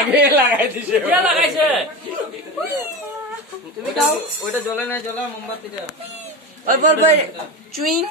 আগে লাগাই দিছে কে লাগাইছে তুমি দাও ওটা জ্বলে না জ্বলা মোমবাতিটা ওই বল ভাই চুইং